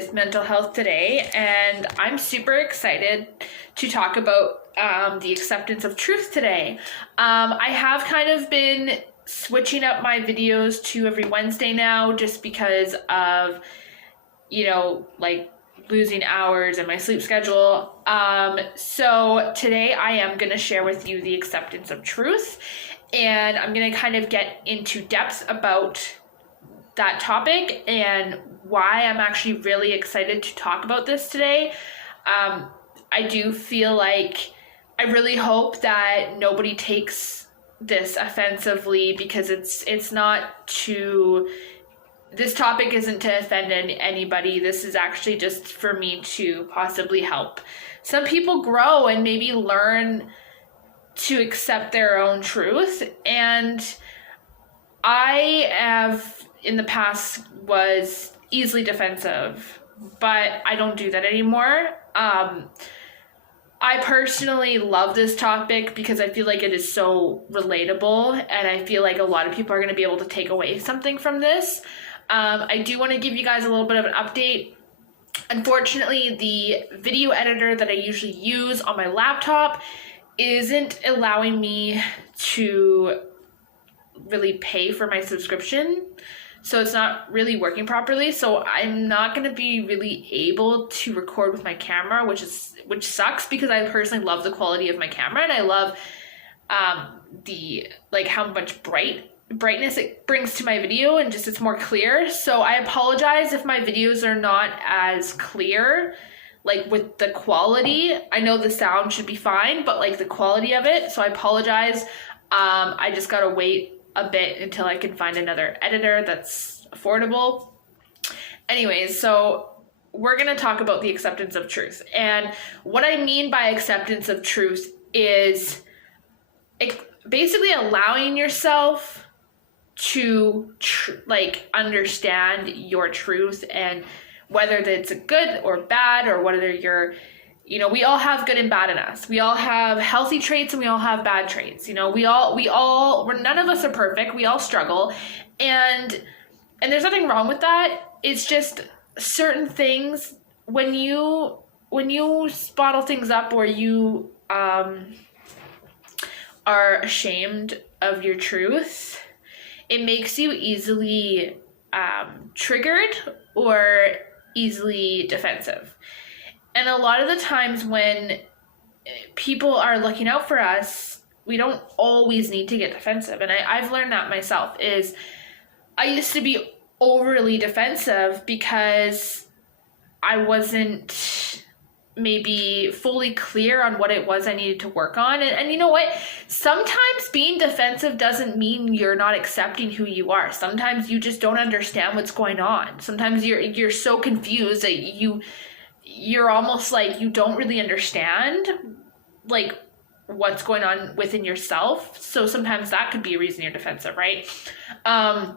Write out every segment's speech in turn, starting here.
with Mental Health Today, and I'm super excited to talk about the acceptance of truth today. I have kind of been switching up my videos to every Wednesday now just because of, like losing hours and my sleep schedule. So today I am going to share with you the acceptance of truth, and I'm going to kind of get into depth about that topic and why I'm actually really excited to talk about this today. I do feel like I really hope that nobody takes this offensively, because it's not to, this topic isn't to offend anybody. This is actually just for me to possibly help some people grow and maybe learn to accept their own truth. And I have in the past was easily defensive, but I don't do that anymore. I personally love this topic because I feel like it is so relatable, and I feel like a lot of people are going to be able to take away something from this. I do want to give you guys a little bit of an update. Unfortunately, the video editor that I usually use on my laptop isn't allowing me to really pay for my subscription, so it's not really working properly. So I'm not going to be really able to record with my camera, which sucks, because I personally love the quality of my camera, and I love the how much brightness it brings to my video, and just it's more clear. So I apologize if my videos are not as clear, with the quality. I know the sound should be fine, but the quality of it, so I apologize. I just gotta wait a bit until I can find another editor that's affordable. Anyways, so we're gonna talk about the acceptance of truth. And what I mean by acceptance of truth is basically allowing yourself to understand your truth, and whether it's good or bad, or whether you're, we all have good and bad in us. We all have healthy traits and we all have bad traits. None of us are perfect. We all struggle, and there's nothing wrong with that. It's just certain things, when you bottle things up, or you are ashamed of your truth, it makes you easily triggered or easily defensive. And a lot of the times when people are looking out for us, we don't always need to get defensive. And I've learned that myself. Is I used to be overly defensive because I wasn't maybe fully clear on what it was I needed to work on. And you know what? Sometimes being defensive doesn't mean you're not accepting who you are. Sometimes you just don't understand what's going on. Sometimes you're so confused that you're almost you don't really understand what's going on within yourself. So sometimes that could be a reason you're defensive, right? I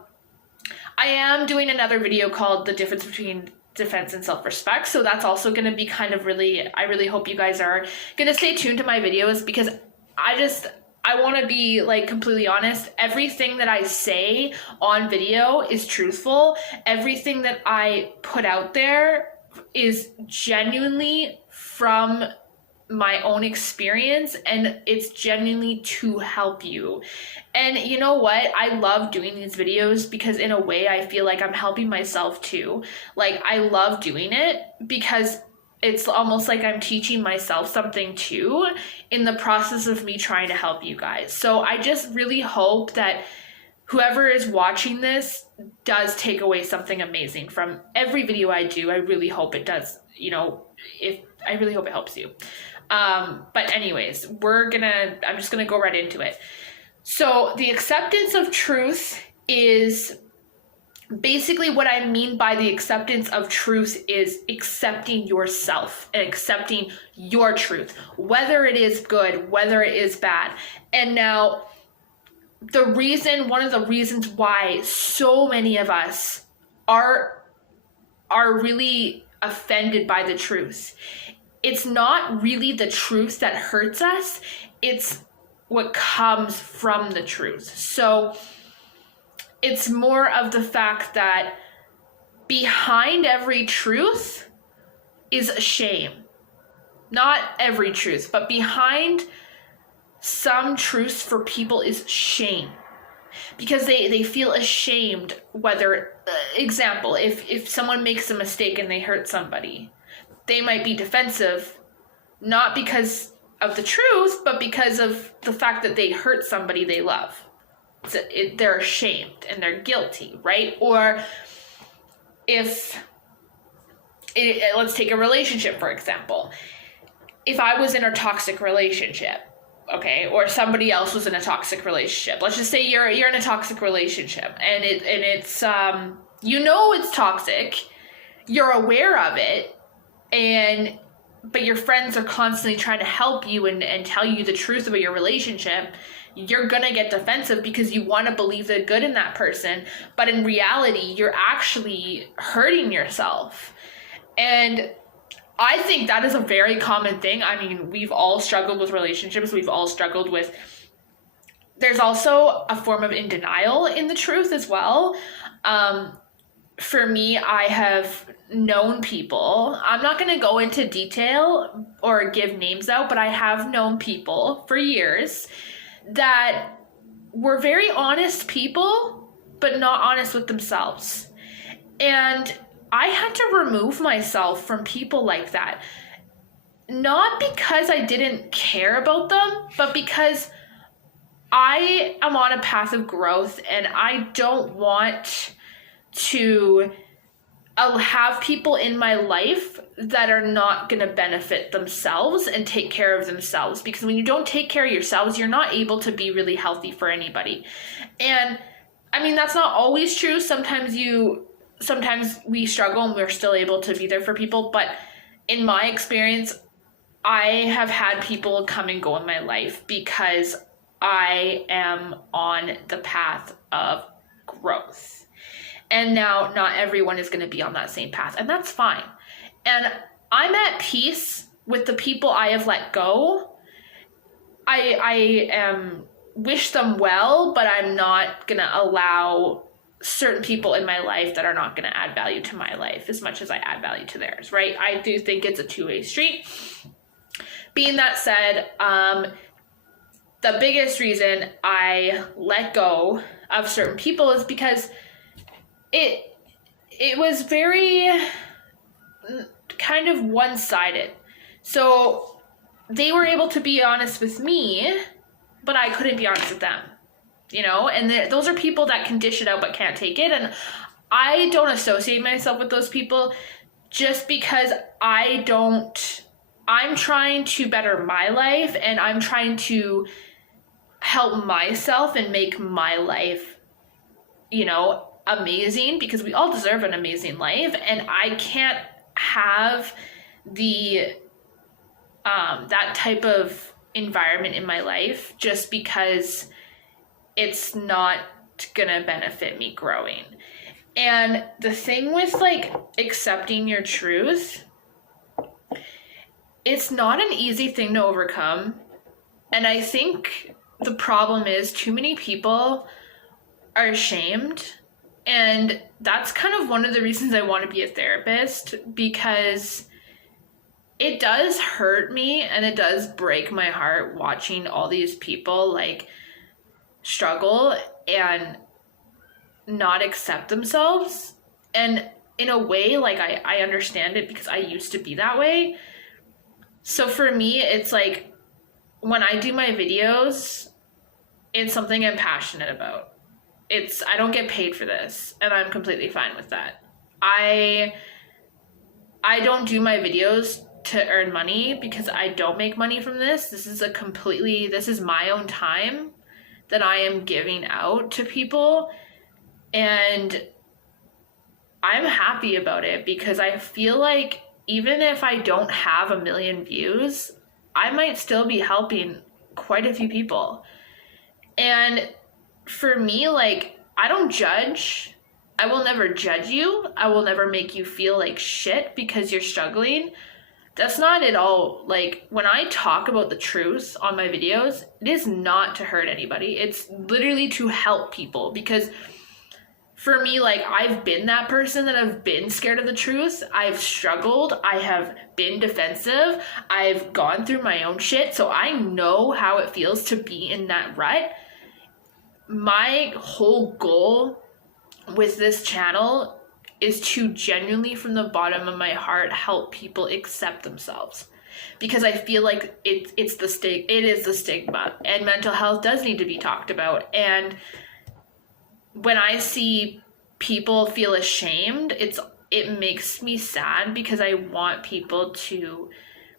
am doing another video called The Difference Between Defense and Self-Respect. So that's also going to be kind of I really hope you guys are going to stay tuned to my videos, because I want to be completely honest. Everything that I say on video is truthful. Everything that I put out there is genuinely from my own experience, and it's genuinely to help you. And you know what? I love doing these videos because in a way I feel like I'm helping myself too. I love doing it because it's almost like I'm teaching myself something too in the process of me trying to help you guys. So I just really hope that whoever is watching this does take away something amazing from every video I do. I really hope it does. I really hope it helps you. But anyways, I'm just gonna go right into it. So the acceptance of truth is basically, what I mean by the acceptance of truth is accepting yourself and accepting your truth, whether it is good, whether it is bad. And now one of the reasons why so many of us are really offended by the truth, it's not really the truth that hurts us, it's what comes from the truth. So it's more of the fact that behind every truth is shame. Not every truth, but behind some truths for people is shame. Because they feel ashamed whether, example, if someone makes a mistake and they hurt somebody, they might be defensive, not because of the truth, but because of the fact that they hurt somebody they love. So they're ashamed and they're guilty, right? Or let's take a relationship, for example. If I was in a toxic relationship, okay, or somebody else was in a toxic relationship, let's just say you're in a toxic relationship, and it's it's toxic, you're aware of it, but your friends are constantly trying to help you and tell you the truth about your relationship, you're gonna get defensive because you want to believe the good in that person, but in reality, you're actually hurting yourself. And I think that is a very common thing. I mean, we've all struggled with relationships. We've all struggled with... There's also a form of in denial in the truth as well. For me, I have known people. I'm not going to go into detail or give names out, but I have known people for years that were very honest people, but not honest with themselves. And I had to remove myself from people like that. Not because I didn't care about them, but because I am on a path of growth and I don't want to have people in my life that are not going to benefit themselves and take care of themselves. Because when you don't take care of yourselves, you're not able to be really healthy for anybody. And I mean, that's not always true. Sometimes we struggle and we're still able to be there for people. But in my experience, I have had people come and go in my life because I am on the path of growth. And now not everyone is going to be on that same path, and that's fine. And I'm at peace with the people I have let go. I wish them well, but I'm not going to allow certain people in my life that are not going to add value to my life as much as I add value to theirs, right? I do think it's a two-way street. Being that said, the biggest reason I let go of certain people is because it was very kind of one-sided. So they were able to be honest with me, but I couldn't be honest with them, and those are people that can dish it out but can't take it. And I don't associate myself with those people just because I'm trying to better my life, and I'm trying to help myself and make my life, amazing, because we all deserve an amazing life. And I can't have that type of environment in my life just because it's not gonna benefit me growing. And the thing with accepting your truth, it's not an easy thing to overcome. And I think the problem is too many people are ashamed. And that's kind of one of the reasons I want to be a therapist, because it does hurt me and it does break my heart watching all these people struggle and not accept themselves. And in a way, I understand it because I used to be that way. So for me, it's when I do my videos, it's something I'm passionate about. I don't get paid for this, and I'm completely fine with that. I don't do my videos to earn money because I don't make money from this. This is my own time that I am giving out to people, and I'm happy about it because I feel like even if I don't have 1 million views, I might still be helping quite a few people. And for me, I don't judge. I will never judge you. I will never make you feel like shit because you're struggling. That's not at all. When I talk about the truth on my videos, it is not to hurt anybody. It's literally to help people, because for me, like, I've been that person that I've been scared of the truth. I've struggled. I have been defensive. I've gone through my own shit. So I know how it feels to be in that rut. My whole goal with this channel is to genuinely, from the bottom of my heart, help people accept themselves. Because I feel like it is the stigma, and mental health does need to be talked about. And when I see people feel ashamed, it makes me sad, because I want people to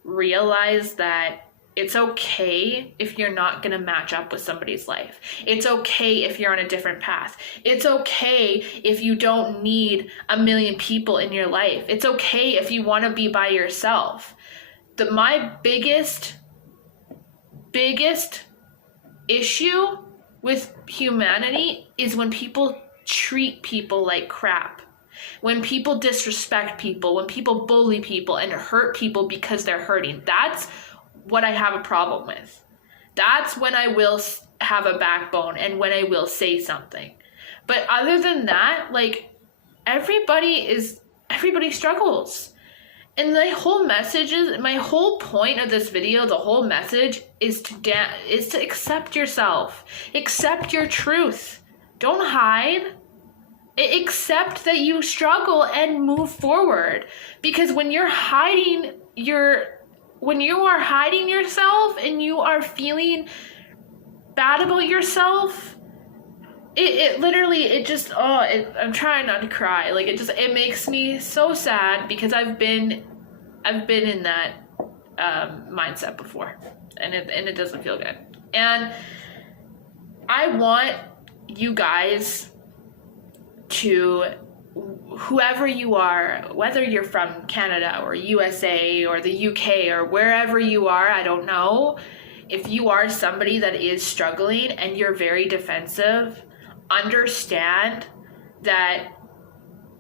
realize that it's okay if you're not going to match up with somebody's life. It's okay if you're on a different path. It's okay if you don't need a million people in your life. It's okay if you want to be by yourself. My biggest issue with humanity is when people treat people like crap. When people disrespect people, when people bully people and hurt people because they're hurting. That's what I have a problem with. That's when I will have a backbone and when I will say something. But other than that, like, everybody struggles. And my whole point of this video, the whole message is to accept yourself. Accept your truth. Don't hide. Accept that you struggle and move forward. Because when you are hiding yourself and you are feeling bad about yourself, I'm trying not to cry. Like, it makes me so sad, because I've been in that mindset before, and it doesn't feel good. And I want you guys to, whoever you are, whether you're from Canada or USA or the UK or wherever you are, I don't know, if you are somebody that is struggling and you're very defensive, understand that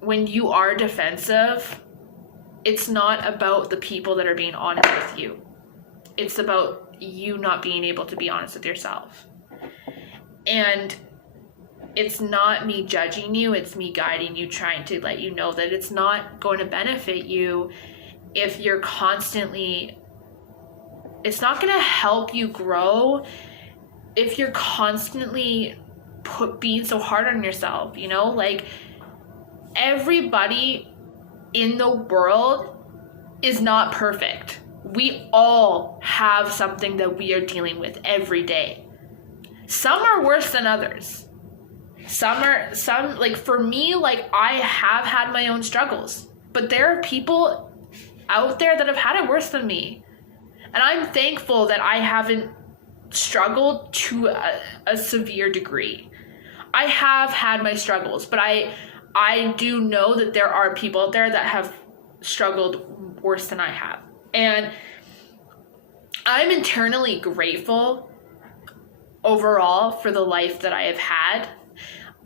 when you are defensive, it's not about the people that are being honest with you. It's about you not being able to be honest with yourself. And it's not me judging you, it's me guiding you, trying to let you know that it's not going to benefit you if you're constantly, it's not going to help you grow if you're constantly being so hard on yourself, you know? Like, everybody in the world is not perfect. We all have something that we are dealing with every day. Some are worse than others. Some like, for me, like, I have had my own struggles, but there are people out there that have had it worse than me. And I'm thankful that I haven't struggled to a severe degree. I have had my struggles, but I do know that there are people out there that have struggled worse than I have. And I'm internally grateful overall for the life that I have had.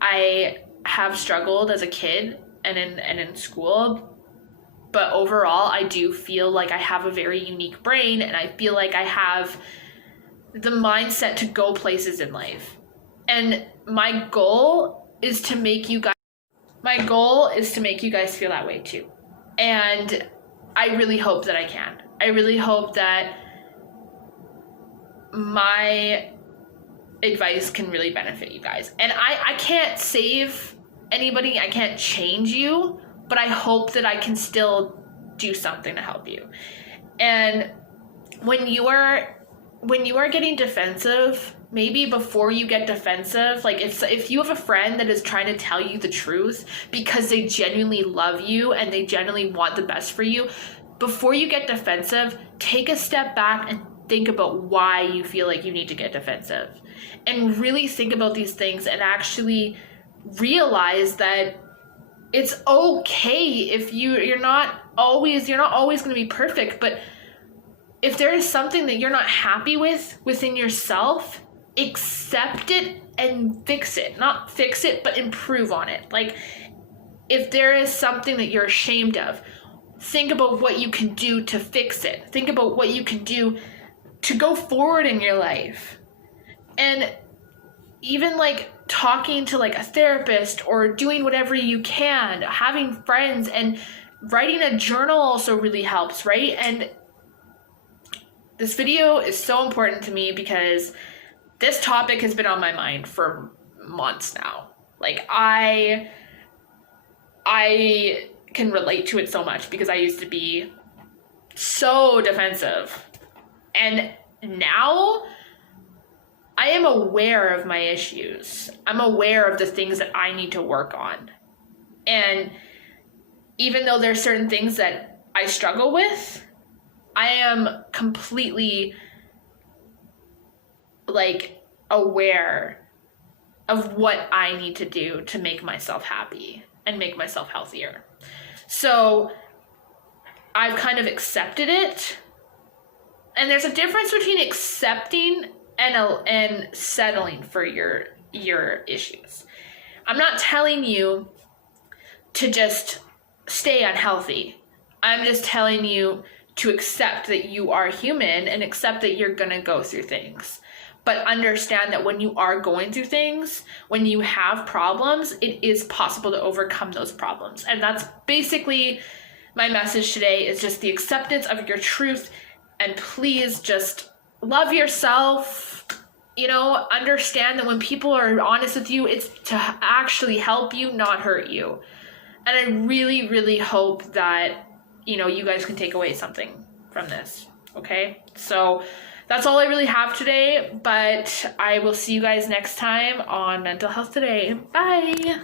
I have struggled as a kid and in school, but overall I do feel like I have a very unique brain, and I feel like I have the mindset to go places in life. And my goal is to make you guys feel that way too. And I really hope that I can. I really hope that my advice can really benefit you guys. And I can't save anybody, I can't change you, but I hope that I can still do something to help you. And when you are getting defensive, maybe before you get defensive, like, if you have a friend that is trying to tell you the truth because they genuinely love you and they genuinely want the best for you, before you get defensive, take a step back and think about why you feel like you need to get defensive. And really think about these things and actually realize that it's okay if you're not always going to be perfect, but if there is something that you're not happy with within yourself, accept it and fix it. Not fix it, but improve on it. Like, if there is something that you're ashamed of, think about what you can do to fix it. Think about what you can do to go forward in your life. And even, like, talking to like a therapist or doing whatever you can, having friends, and writing a journal also really helps, right? And this video is so important to me because this topic has been on my mind for months now. Like I can relate to it so much because I used to be so defensive. And now I am aware of my issues. I'm aware of the things that I need to work on. And even though there's certain things that I struggle with, I am completely like aware of what I need to do to make myself happy and make myself healthier. So I've kind of accepted it. And there's a difference between accepting and settling for your issues. I'm not telling you to just stay unhealthy. I'm just telling you to accept that you are human and accept that you're gonna go through things. But understand that when you are going through things, when you have problems, it is possible to overcome those problems. And that's basically my message today, is just the acceptance of your truth. And please just love yourself. You know, understand that when people are honest with you, it's to actually help you, not hurt you. And I really, really hope that, you know, you guys can take away something from this. Okay? So that's all I really have today, but I will see you guys next time on Mental Health Today. Bye!